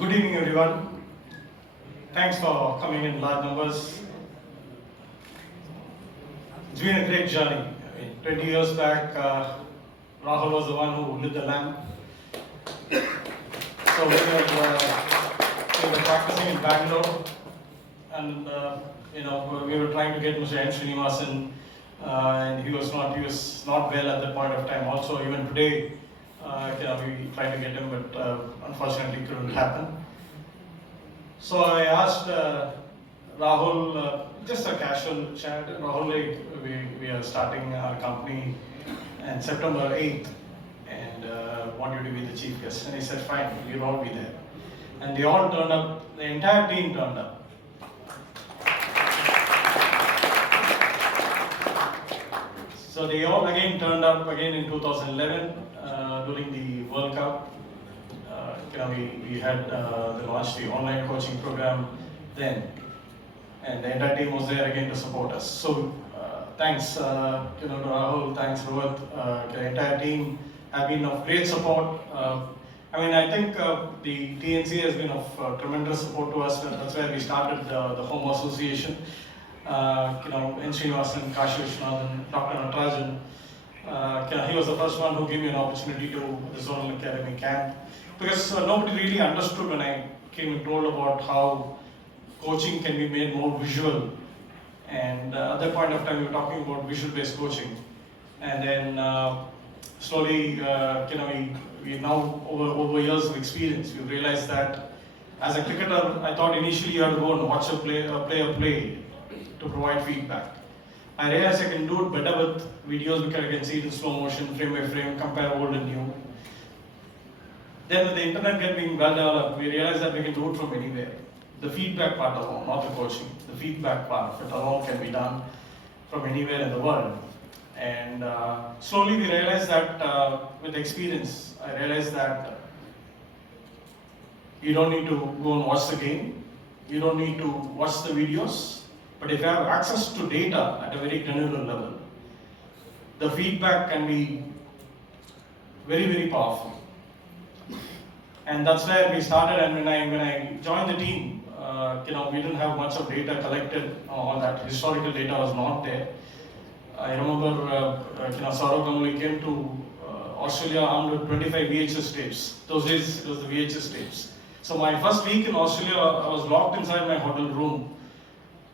Good evening, everyone. Thanks for coming in large numbers. It's been a great journey. 20 years back, Rahul was the one who lit the lamp. So we were practicing in Bangalore, and we were trying to get Mr. N. Srinivasan, and he was not well at that point of time. Also, even today, we tried to get him, but unfortunately couldn't happen. So I asked Rahul, just a casual chat. Rahul, we are starting our company on September 8th, and want you to be the chief guest. And he said, fine, you'll all be there. And they all turned up, the entire team turned up. So they all again turned up again in 2011 during the World Cup. We had launched the online coaching program then, and the entire team was there again to support us. So thanks to Rahul, thanks Rohit, the entire team have been of great support. I think the TNC has been of tremendous support to us. That's where we started the home association. N. Srinivasan, Kashi Vishwanathan, Dr. Natarajan. He was the first one who gave me an opportunity to the Zonal Academy camp, because nobody really understood when I came and told about how coaching can be made more visual. And at that point of time, we were talking about visual-based coaching. And then slowly, we now over years of experience, we realized that as a cricketer, I thought initially you had to go and watch a player play to provide feedback. I realized I can do it better with videos because I can see it in slow motion, frame by frame, compare old and new. Then with the internet getting well developed, we realized that we can do it from anywhere. The feedback part alone, not the coaching, the feedback part of it alone can be done from anywhere in the world. And slowly we realized that with experience, I realized that you don't need to go and watch the game, you don't need to watch the videos, but if you have access to data at a very granular level, the feedback can be very, very powerful. And that's where we started. And when I joined the team, we didn't have much of data collected. All that historical data was not there. I remember, Saurav Ganguly came to Australia armed with 25 VHS tapes. Those days it was the VHS tapes. So my first week in Australia, I was locked inside my hotel room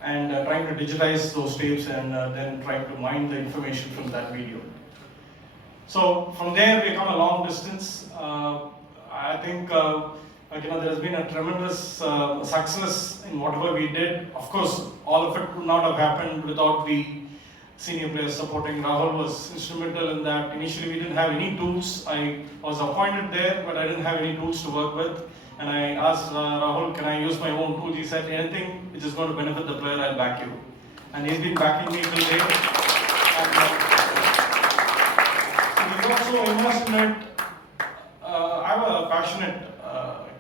and trying to digitize those tapes and then trying to mine the information from that video. So from there we come a long distance. I think there has been a tremendous success in whatever we did. Of course, all of it could not have happened without the senior players supporting. Rahul was instrumental in that. Initially we didn't have any tools. I was appointed there, but I didn't have any tools to work with. And I asked Rahul, can I use my own tool? He said, anything which is going to benefit the player, I'll back you. And he's been backing me till date. And we got so immersed in it. I'm a passionate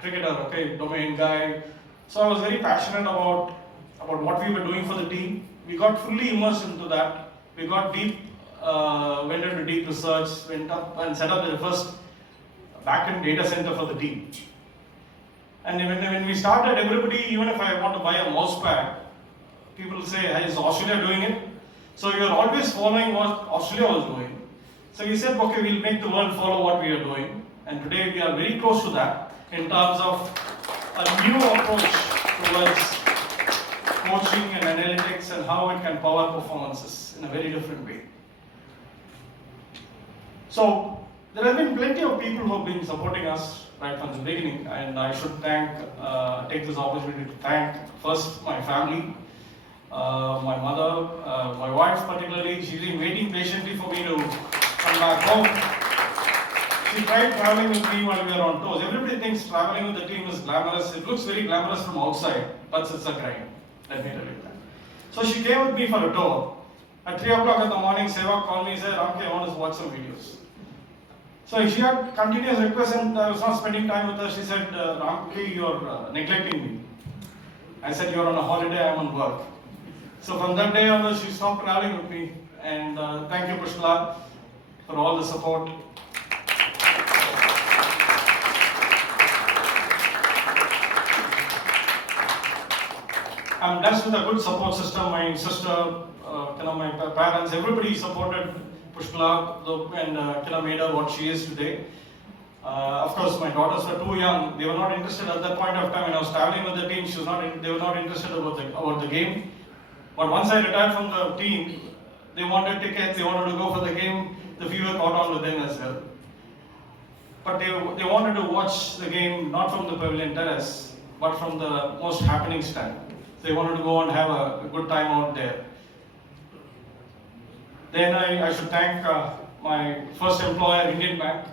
cricketer, domain guy. So I was very passionate about what we were doing for the team. We got fully immersed into that. We got deep, went into deep research, went up and set up the first backend data center for the team. And when we started, everybody, even if I want to buy a mouse pad, people say, hey, is Australia doing it? So we were always following what Australia was doing. So we said, okay, we'll make the world follow what we are doing. And today we are very close to that in terms of a new approach towards coaching and analytics and how it can power performances in a very different way. So there have been plenty of people who have been supporting us right from the beginning, and I should take this opportunity to thank first my family, my mother, my wife particularly. She's been waiting patiently for me to come back home. She tried traveling with me while we were on tours. Everybody thinks traveling with the team is glamorous. It looks very glamorous from outside, but it's a grind. Let me tell you that. So she came with me for a tour. At 3 o'clock in the morning, Sehwag called me and said, Ramke, I want to watch some videos. So she had continuous requests and I was not spending time with her. She said, Ramke, you're neglecting me. I said, you're on a holiday, I'm on work. So from that day onwards, she stopped traveling with me. And thank you, Pushpala, for all the support. I'm blessed with a good support system. My sister, my parents, everybody supported Pushpala and made her what she is today. Of course, my daughters were too young. They were not interested at that point of time. When I was traveling with the team, they were not interested about the game. But once I retired from the team, they wanted tickets, they wanted to go for the game. The fever caught on with them as well. But they wanted to watch the game not from the pavilion terrace, but from the most happening stand. They wanted to go and have a good time out there. Then I should thank my first employer, Indian Bank.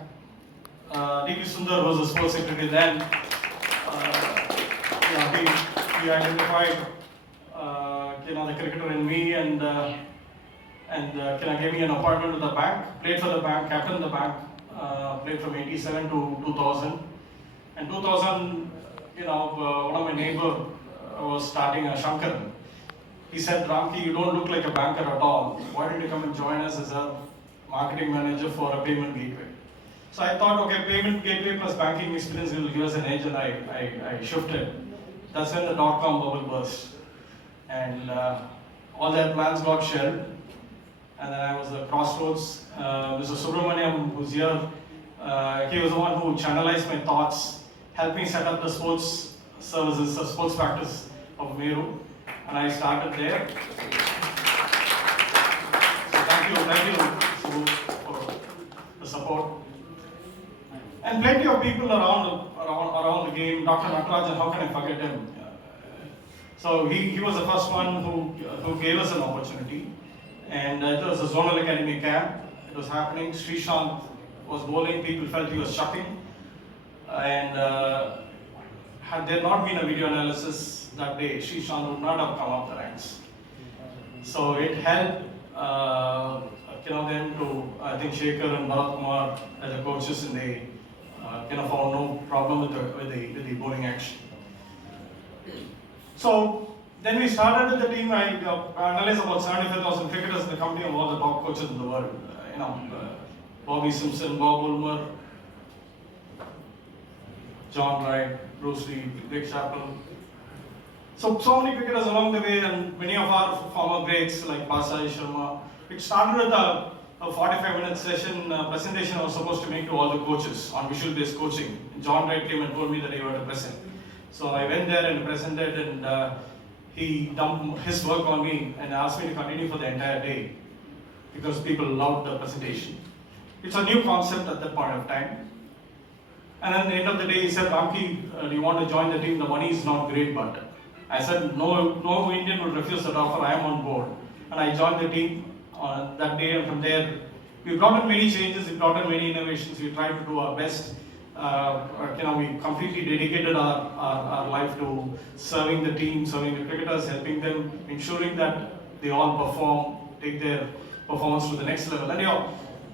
D.P. Sundar was the sports secretary then. He identified the cricketer in me and gave me an appointment with the bank. Played for the bank, captained the bank. Played from 87 to 2000. And 2000, one of my neighbor was starting a Shankar. He said, Ramki, you don't look like a banker at all. Why don't you come and join us as a marketing manager for a payment gateway? So I thought, okay, payment gateway plus banking experience will give us an edge, and I shifted. That's when the dot-com bubble burst. And all their plans got shelved. And then I was at crossroads. Mr. Subramaniam, who's here, he was the one who channelized my thoughts, helped me set up the sports services, the sports practice of Meru. And I started there. So thank you, Subbu, for the support. And plenty of people around the game. Dr. Natarajan, how can I forget him? So he was the first one who gave us an opportunity. And it was a zonal academy camp. It was happening. Srishant was bowling. People felt he was chucking. And had there not been a video analysis that day, Srishant would not have come up the ranks. So it helped them to, I think Shekhar and Bharat Kumar as the coaches, and they found no problem with the bowling action. So then we started with the team. I analyzed about 75,000 cricketers in the company of all the top coaches in the world. Bobby Simpson, Bob Woolmer, John Wright, Bruce Reed, Rick Chappell. So many cricketers along the way, and many of our former greats like Pasai Sharma. It started with a 45-minute session presentation I was supposed to make to all the coaches on visual-based coaching. John Wright came and told me that he had to present. So I went there and presented, and he dumped his work on me and asked me to continue for the entire day because people loved the presentation. It's a new concept at that point of time. And at the end of the day, he said, Ramki, do you want to join the team? The money is not great, but I said, no Indian would refuse that offer. I am on board. And I joined the team that day, and from there, we brought in many changes, we brought in many innovations. We tried to do our best. We completely dedicated our life to serving the team, serving the cricketers, helping them, ensuring that they all perform, take their performance to the next level. And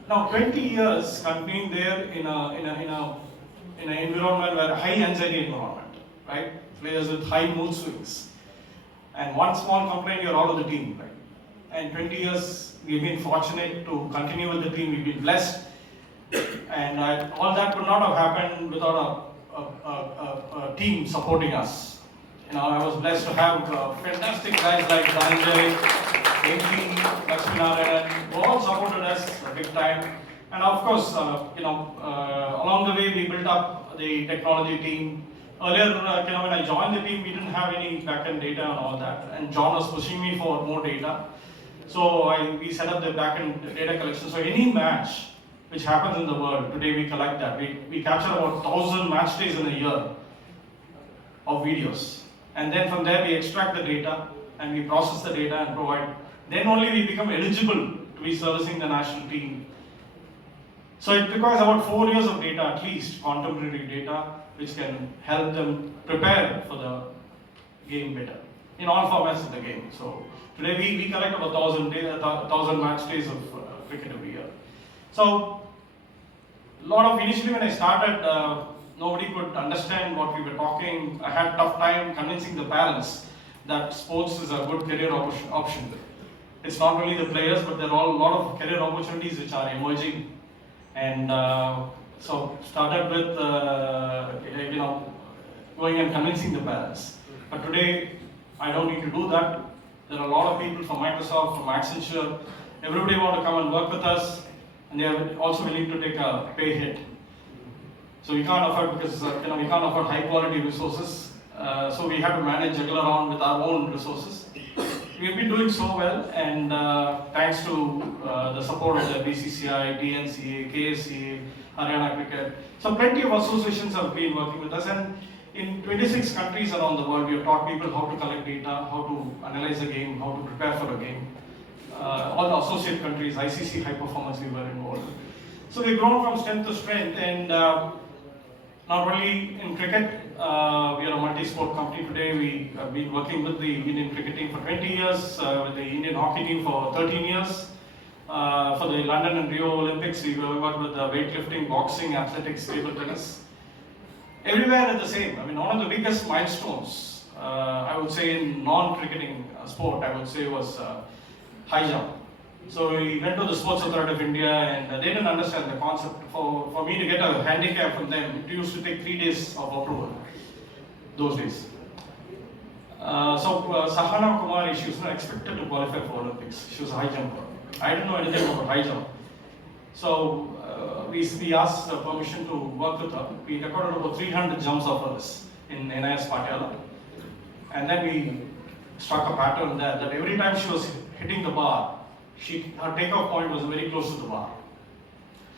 now 20 years continuing there in an environment where high anxiety environment, right? Players with high mood swings, and one small complaint, you're out of the team, right? And 20 years, we've been fortunate to continue with the team. We've been blessed. And all that would not have happened without a team supporting us. I was blessed to have fantastic guys like Dhananjay, Venki, Lakshmipathi, who all supported us big time. And of course, along the way we built up the technology team. Earlier, when I joined the team, we didn't have any backend data and all that. And John was pushing me for more data. So we set up the backend data collection. So any match which happens in the world, today we collect that. We capture about 1,000 match days in a year of videos. And then from there we extract the data and we process the data and provide. Then only we become eligible to be servicing the national team. So it requires about 4 years of data, at least, contemporary data, which can help them prepare for the game better, in all formats of the game. So today we collect about 1,000 match days of cricket every year. So initially when I started, nobody could understand what we were talking. I had a tough time convincing the parents that sports is a good career option. It's not only the players, but there are a lot of career opportunities which are emerging. And so started with going and convincing the parents. But today I don't need to do that. There are a lot of people from Microsoft, from Accenture, everybody want to come and work with us, and they are also willing to take a pay hit. So we can't afford, because we can't afford high quality resources. So we have to juggle around with our own resources. We've been doing so well, and thanks to the support of the BCCI, DNCA, KSCA, Haryana Cricket. So plenty of associations have been working with us, and in 26 countries around the world, we have taught people how to collect data, how to analyze a game, how to prepare for a game. All the associate countries, ICC High Performance, we were involved. So we've grown from strength to strength, and not only in cricket, we are a multi-sport company today. We have been working with the Indian cricketing for 20 years, with the Indian hockey team for 13 years. For the London and Rio Olympics, we worked with weightlifting, boxing, athletics, table tennis. Everywhere it's the same. I mean, one of the biggest milestones, I would say, in non-cricketing sport, I would say, was high jump. So we went to the Sports Authority of India, and they didn't understand the concept. For me to get a handicap from them, it used to take 3 days of approval, those days. Sahana Kumari, she was not expected to qualify for Olympics. She was a high jumper. I didn't know anything about high jump. So we asked permission to work with her. We recorded about 300 jumps of hers in NIS Patiala. And then we struck a pattern there that every time she was hitting the bar, her takeoff point was very close to the bar.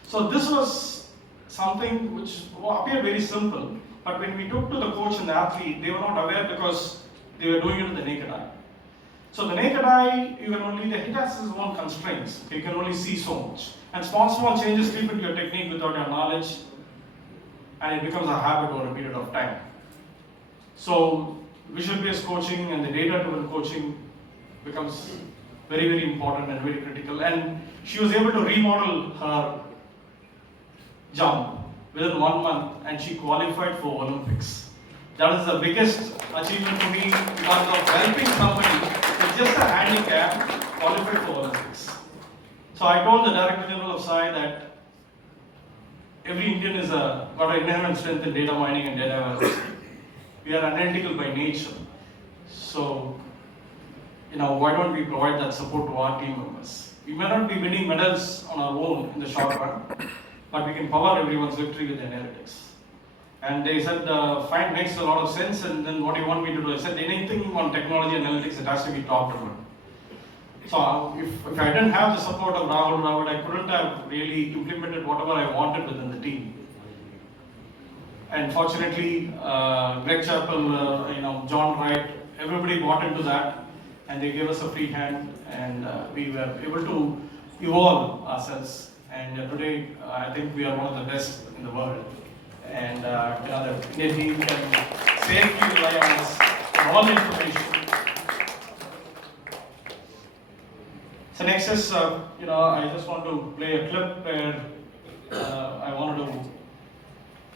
So this was something which appeared very simple, but when we took to the coach and the athlete, they were not aware because they were doing it with the naked eye. So the naked eye, the hit has its own constraints. You can only see so much. And small changes creep into your technique without your knowledge, and it becomes a habit over a period of time. So visual-based coaching and the data-driven coaching becomes very, very important and very critical. And she was able to remodel her jump within 1 month, and she qualified for Olympics. That is the biggest achievement for me in terms of helping somebody with just a handicap qualify for Olympics. So I told the Director General of SAI that every Indian is got an inherent strength in data mining and data analysis. We are analytical by nature. So, why don't we provide that support to our team members? We may not be winning medals on our own in the short run, but we can power everyone's victory with analytics. And they said, fine, makes a lot of sense, and then what do you want me to do? I said, anything on technology analytics, it has to be top driven. So if I didn't have the support of Rahul Dravid, I couldn't have really implemented whatever I wanted within the team. And fortunately, Greg Chappell, John Wright, everybody bought into that, and they gave us a free hand, and we were able to evolve ourselves. And today, I think we are one of the best in the world. And the Indian team can safely rely on us for all the information. So next is, I just want to play a clip where I wanted to.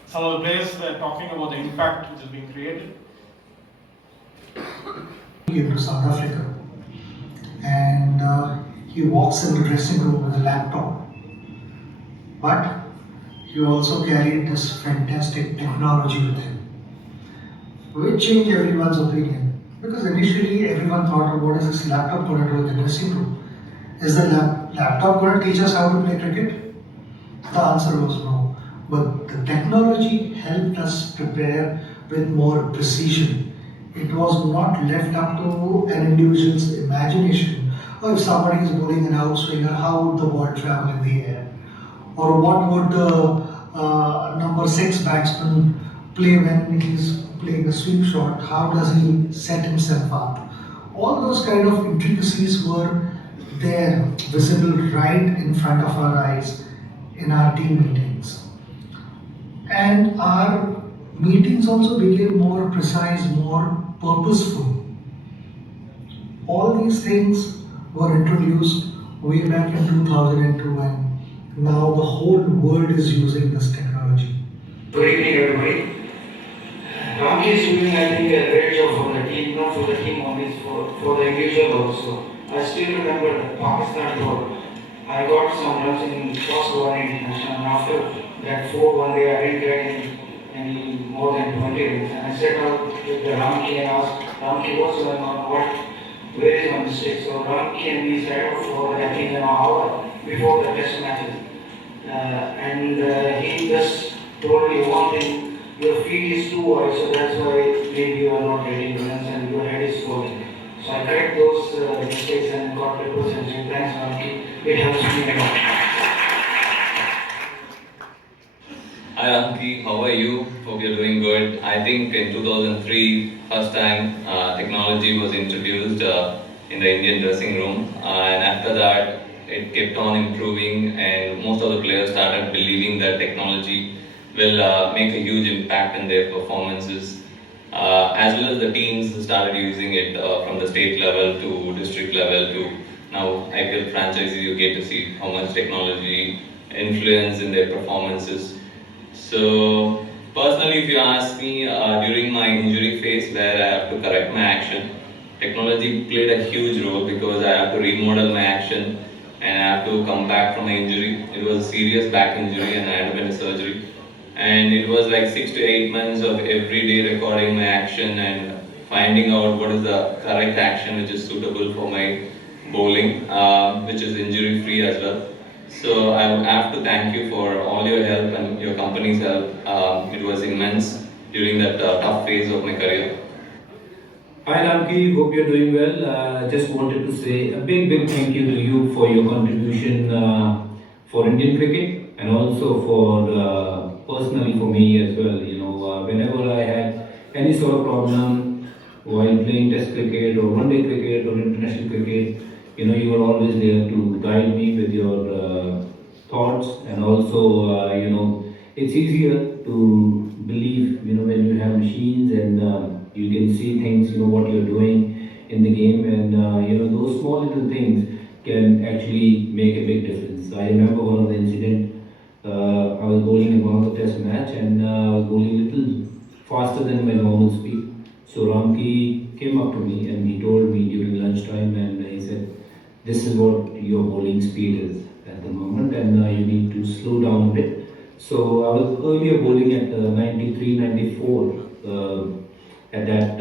Some of the players were talking about the impact which is being created. To South Africa, and he walks in the dressing room with a laptop, but he also carried this fantastic technology with him, which changed everyone's opinion. Because initially everyone thought, what is this laptop going to do in the dressing room? Is the laptop going to teach us how to play cricket? The answer was no. But the technology helped us prepare with more precision. It was not left up to an individual's imagination. Or if somebody is bowling an outswinger, how would the ball travel in the air? Or what would the number 6 batsman play when he's playing a sweep shot? How does he set himself up? All those kind of intricacies were there, visible right in front of our eyes in our team meetings. And our meetings also became more precise, more purposeful. All these things were introduced way back in 2002, and now the whole world is using this technology. Good evening, everybody. Ramji is doing, I think, a great job for the team, not for the team only, for the individual also. I still remember the Pakistan tour. I got some runs in first one international, and after that 4 1 day I didn't get any more than 20 rings. And I sat out with the Ramki and asked Ramki what's going on, where is my mistake. So Ramki and me sat out for I think an hour before the test matches. And he just told me one thing, your feet is too wide, so that's why maybe you are not getting runs and your head is falling. So I correct those mistakes and got the percentage. Thanks, Ramki. It helps me a lot. Hi Ramki, how are you? Hope you're doing good. I think in 2003, first time technology was introduced in the Indian dressing room, and after that, it kept on improving, and most of the players started believing that technology will make a huge impact in their performances. As well as the teams started using it from the state level to district level to now IPL franchises, you get to see how much technology influence in their performances. So, personally, if you ask me, during my injury phase where I have to correct my action, technology played a huge role because I have to remodel my action and I have to come back from the injury. It was a serious back injury and I had to a surgery. And it was like 6 to 8 months of every day recording my action and finding out what is the correct action which is suitable for my bowling, which is injury free as well. So I have to thank you for all your help and your company's help. It was immense during that tough phase of my career. Hi Ramki, hope you're doing well. Just wanted to say a big thank you to you for your contribution for Indian cricket and also for personally for me as well. Whenever I had any sort of problem while playing Test cricket or one-day cricket or international cricket, you were always there to guide me with your thoughts and also it's easier to believe when you have machines and you can see things what you're doing in the game and those small little things can actually make a big difference. I remember one of the incident. I was bowling in one of the test match and I was bowling a little faster than my normal speed. So Ramki came up to me and he told me during lunchtime and he said, this is what your bowling speed is at the moment and you need to slow down a bit. So I was earlier bowling at 93, 94 at that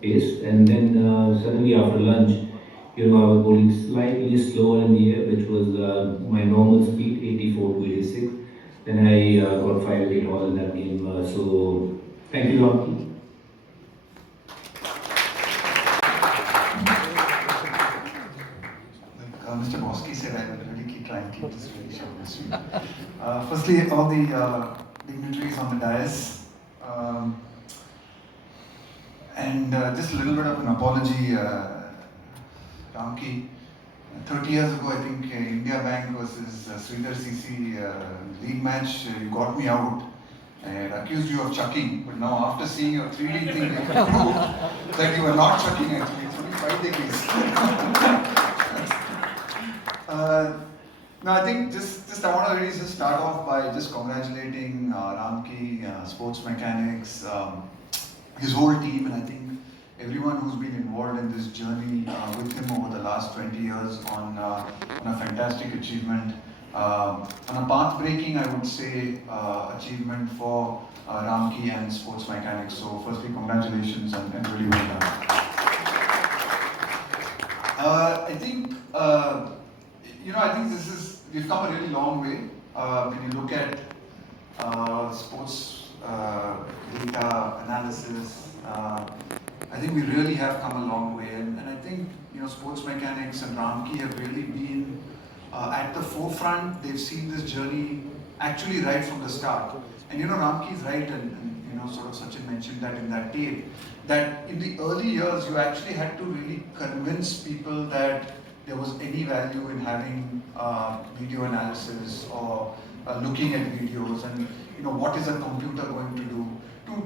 pace and then suddenly after lunch, I was bowling slightly slower in the air which was my normal speed 84 to 86. Then I got 5 wicket all in that game. So thank you Ramki. Mr. Bosky said, I will really try and keep this really short and sweet. Firstly, all the dignitaries on the dais, and just a little bit of an apology, Ramki. 30 years ago, I think India Bank versus Sridhar CC league match, you got me out. I had accused you of chucking, but now after seeing your 3D thing, you can prove that you were not chucking actually. It's only 5 degrees. No, I think just I want to really just start off by just congratulating Ramki, Sportsmechanics, his whole team, and I think everyone who's been involved in this journey with him over the last 20 years on a fantastic achievement. On a path-breaking, I would say, achievement for Ramki and Sportsmechanics. So firstly, congratulations and really well done. I think I think we've come a really long way. When you look at sports data analysis, I think we really have come a long way. And I think, Sportsmechanics and Ramki have really been at the forefront. They've seen this journey actually right from the start. And Ramki is right, and sort of Sachin mentioned that in that tape, that in the early years you actually had to really convince people that there was any value in having video analysis or looking at videos and what is a computer going to do.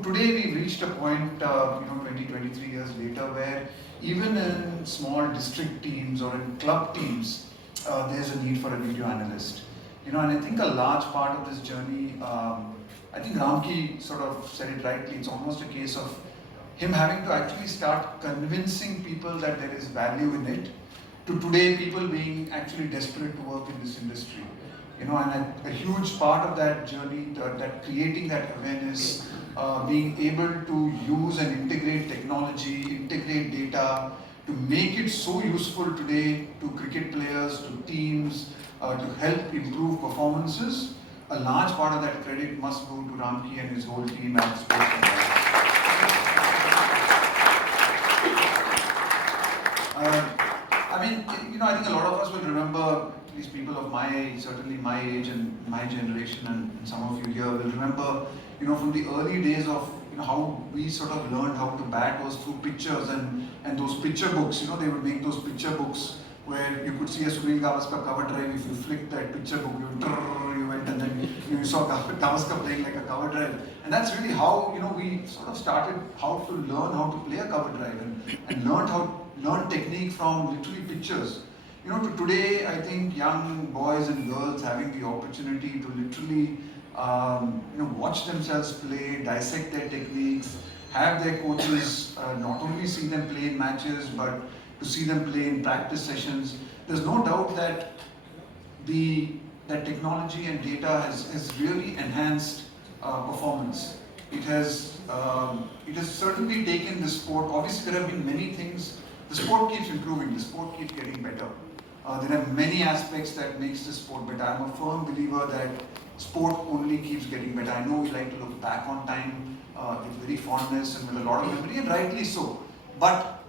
Today we've reached a point 20, 23 years later where even in small district teams or in club teams there's a need for a video analyst. And I think a large part of this journey, I think Ramki sort of said it rightly, it's almost a case of him having to actually start convincing people that there is value in it, to today people being actually desperate to work in this industry. And a huge part of that journey, that creating that awareness being able to use and integrate technology, integrate data, to make it so useful today to cricket players, to teams, to help improve performances. A large part of that credit must go to Ramki and his whole team at Sportsmechanics. I mean, I think a lot of us will remember, at least people of my age, certainly my age and my generation, and some of you here will remember, from the early days of how we sort of learned how to bat was through pictures and those picture books. They would make those picture books where you could see a Sunil Gavaskar cover drive. If you flicked that picture book, you went and then you saw Gavaskar playing like a cover drive. And that's really how we sort of started how to learn how to play a cover drive and learn technique from literally pictures. To today, I think young boys and girls having the opportunity to literally watch themselves play, dissect their techniques, have their coaches not only see them play in matches, but to see them play in practice sessions. There's no doubt that that technology and data has really enhanced performance. It has certainly taken the sport. Obviously, there have been many things. The sport keeps improving. The sport keeps getting better. There are many aspects that makes the sport better. I'm a firm believer that sport only keeps getting better. I know we like to look back on time with very fondness and with a lot of memory, and rightly so. But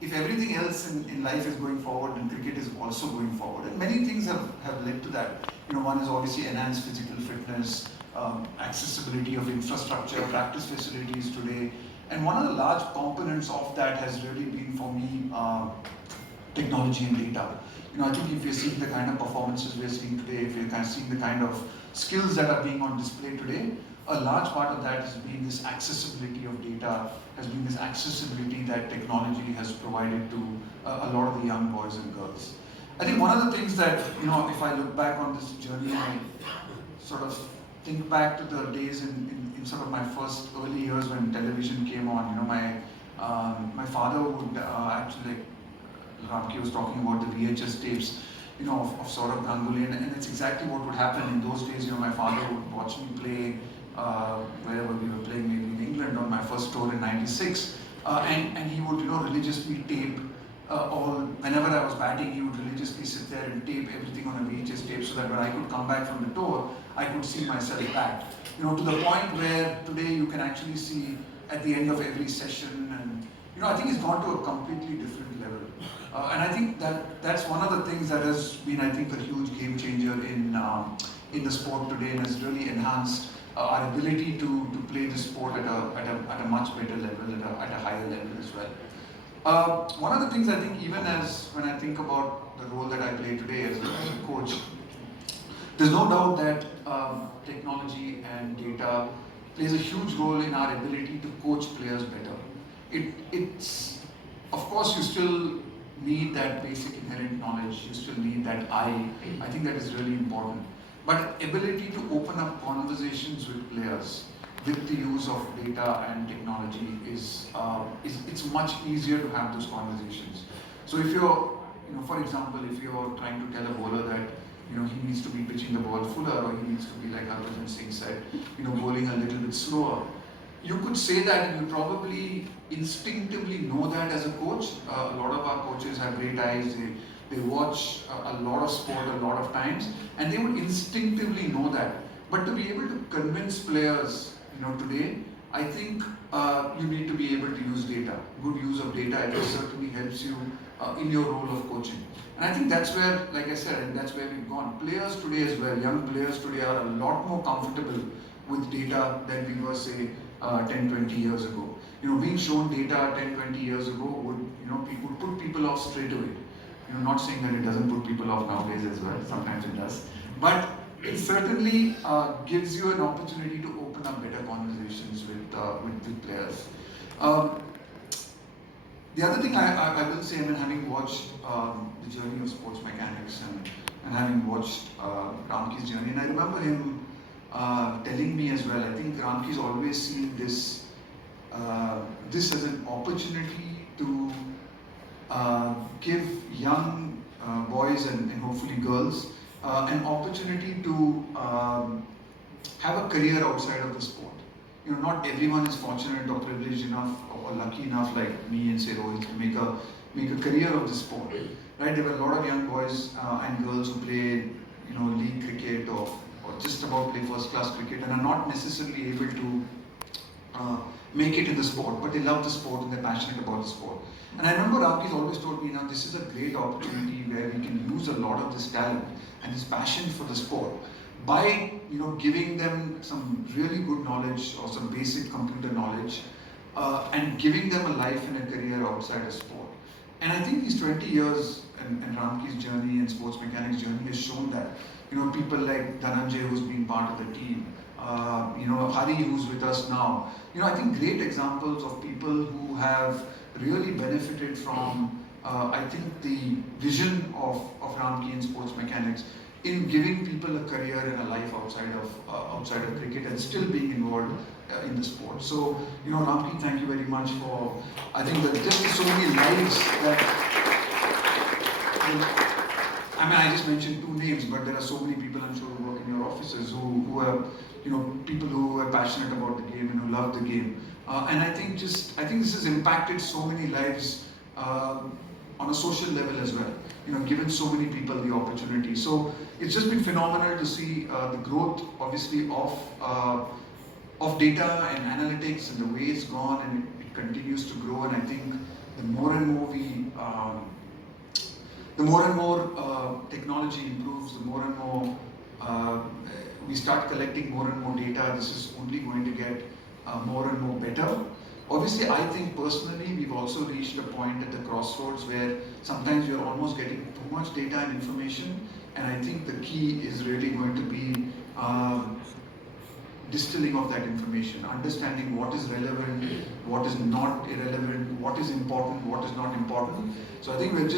if everything else in life is going forward, then cricket is also going forward. And many things have led to that. One is obviously enhanced physical fitness, accessibility of infrastructure, practice facilities today. And one of the large components of that has really been for me technology and data. I think if you're seeing the kind of performances we're seeing today, if you're kind of seeing the kind of skills that are being on display today, a large part of that has been this accessibility of data, has been this accessibility that technology has provided to a lot of the young boys and girls. I think one of the things that, if I look back on this journey, I sort of think back to the days in sort of my first early years when television came on. My father would actually, Ramki was talking about the VHS tapes, of Saurav Ganguly, and it's exactly what would happen in those days. My father would watch me play wherever we were playing, maybe in England on my first tour in '96, and he would religiously tape whenever I was batting, he would religiously sit there and tape everything on a VHS tape so that when I could come back from the tour, I could see myself bat. To the point where today you can actually see at the end of every session, and I think it's gone to a completely different level. And I think that's one of the things that has been, I think, a huge game changer in the sport today, and has really enhanced our ability to play the sport at a much better level, at a higher level as well. One of the things I think, even when I think about the role that I play today as a coach, there's no doubt that technology and data plays a huge role in our ability to coach players better. It's of course, you still need that basic inherent knowledge, you still need that eye. I think that is really important. But ability to open up conversations with players with the use of data and technology is it's much easier to have those conversations. So if you're, for example, if you're trying to tell a bowler that he needs to be pitching the ball fuller, or he needs to be, like Harbhajan Singh said, bowling a little bit slower, you could say that, and you probably instinctively know that as a coach. A lot of our coaches have great eyes. They watch a lot of sport a lot of times, and they would instinctively know that. But to be able to convince players, today, I think you need to be able to use data. Good use of data, it certainly helps you in your role of coaching. And I think that's where, like I said, and that's where we've gone. Players today as well, young players today are a lot more comfortable with data than we were, say, 10, 20 years ago. Being shown data 10, 20 years ago would put people off straight away. Not saying that it doesn't put people off nowadays as well, sometimes it does. But it certainly gives you an opportunity to open up better conversations with players. The other thing I will say, having watched the journey of Sportsmechanics and having watched Ramki's journey, and I remember him telling me as well, I think Ramki's always seen this as an opportunity to give young boys and hopefully girls an opportunity to have a career outside of the sport. not everyone is fortunate or privileged enough or lucky enough like me and say Rohit to make a career of the sport. Right? There were a lot of young boys and girls who play, league cricket or just about play first class cricket and are not necessarily able to make it in the sport, but they love the sport and they're passionate about the sport. And I remember Ramki's always told me, this is a great opportunity where we can use a lot of this talent and this passion for the sport by giving them some really good knowledge or some basic computer knowledge and giving them a life and a career outside of sport. And I think these 20 years and Ramki's journey and sports mechanics journey has shown that. People like Dhananjay who's been part of the team, Hari who's with us now. I think great examples of people who have really benefited from, I think, the vision of Ramki in sports mechanics in giving people a career and a life outside of cricket and still being involved in the sport. So, Ramki, thank you very much for, I think that just so many lives that, I just mentioned 2 names, but there are so many people I'm sure who work in your offices who are, people who are passionate about the game and who love the game. And I think this has impacted so many lives on a social level as well. Given so many people the opportunity. So it's just been phenomenal to see the growth, obviously, of data and analytics and the way it's gone, and it continues to grow. And I think the more and more technology improves, the more and more we start collecting more and more data. This is only going to get more and more better. Obviously, I think personally, we've also reached a point at the crossroads where sometimes we're almost getting too much data and information, and I think the key is really going to be distilling of that information, understanding what is relevant, what is not irrelevant, what is important, what is not important. So I think we're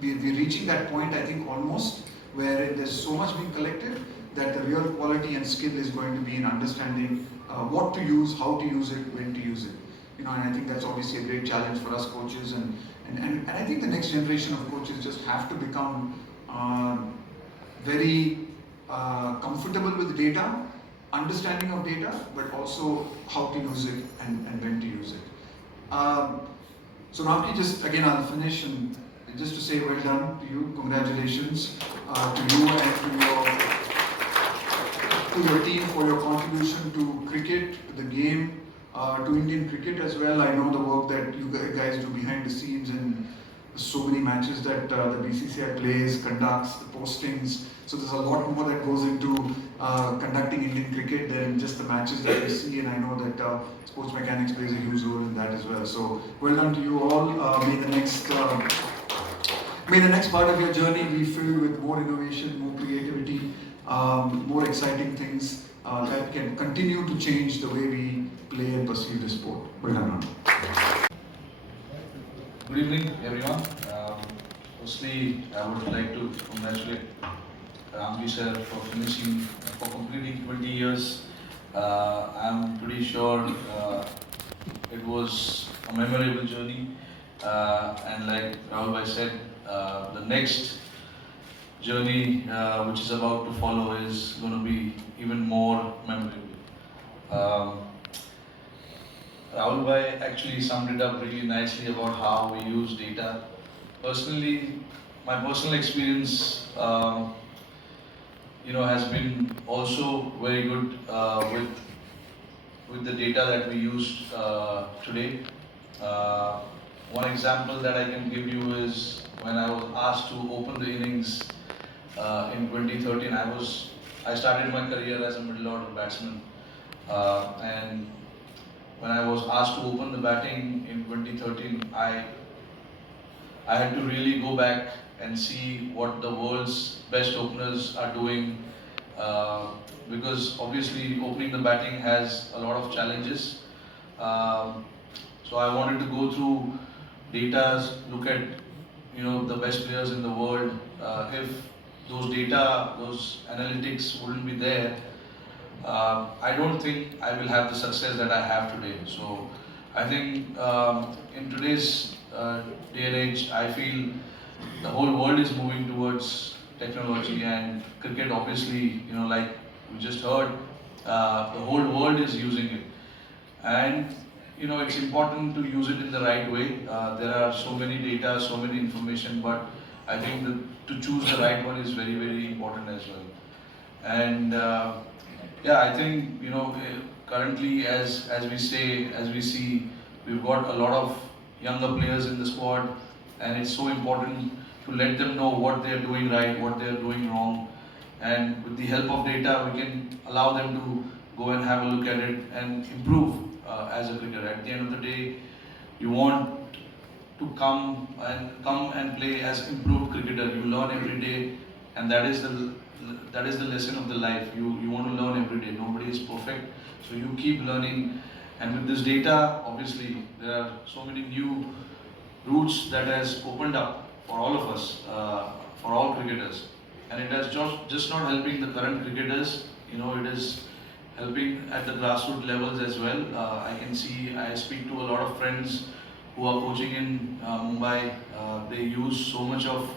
reaching that point, I think, almost, where there's so much being collected that the real quality and skill is going to be in understanding what to use, how to use it, when to use it. And I think that's obviously a great challenge for us coaches, and I think the next generation of coaches just have to become very comfortable with data, understanding of data, but also how to use it and when to use it. So Ramki, just again I'll finish and just to say well done to you, congratulations to you and to your team for your contribution to cricket, to the game, to Indian cricket as well. I know the work that you guys do behind the scenes and so many matches that the BCCI plays, conducts, the postings. So there's a lot more that goes into conducting Indian cricket than just the matches that we see, and I know that sports mechanics plays a huge role in that as well. So well done to you all. May the next part of your journey be filled with more innovation, more creativity, more exciting things that can continue to change the way we play and perceive the sport. Well done. Good evening, everyone. Firstly, I would like to congratulate Ramji sir for completing 20 years. I'm pretty sure it was a memorable journey, and like Rahul bhai said, the next journey which is about to follow is going to be even more memorable. Rahul bhai actually summed it up really nicely about how we use data. Personally, my personal experience, has been also very good with the data that we use today. One example that I can give you is when I was asked to open the innings in 2013. I started my career as a middle order batsman, and when I was asked to open the batting in 2013, I had to really go back and see what the world's best openers are doing, because obviously opening the batting has a lot of challenges. So I wanted to go through data, look at the best players in the world. If those data, those analytics wouldn't be there, I don't think I will have the success that I have today. So I think in today's day and age, I feel the whole world is moving towards technology, and cricket obviously, like we just heard, the whole world is using it. and it's important to use it in the right way. There are so many data, so many information, but I think that to choose the right one is very, very important as well. And yeah, I think currently as we see, we've got a lot of younger players in the squad, and it's so important to let them know what they're doing right, what they're doing wrong, and with the help of data, we can allow them to go and have a look at it and improve as a cricketer. At the end of the day, you want to come and play as improved cricketer. You learn every day, and that is the lesson of the life. You want to learn every day. Nobody is perfect, so you keep learning. And with this data, obviously, there are so many new routes that has opened up for all of us, for all cricketers. And it has just not helping the current cricketers, it is helping at the grassroots levels as well. I speak to a lot of friends who are coaching in Mumbai. They use so much of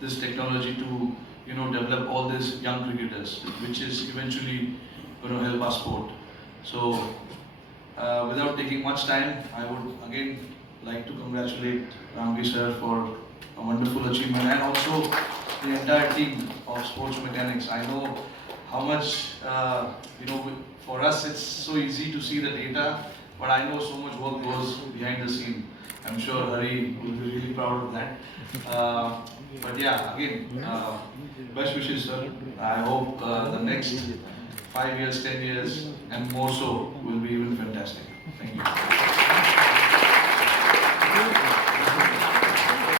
this technology to, develop all these young cricketers, which is eventually going to help our sport. So, without taking much time, I would again like to congratulate Ramki sir for a wonderful achievement, and also the entire team of Sportsmechanics. I know how much, for us it's so easy to see the data, but I know so much work goes behind the scene. I'm sure Hari will be really proud of that. But yeah, again, best wishes, sir. I hope the next 5 years, 10 years, and more so will be even fantastic. Thank you.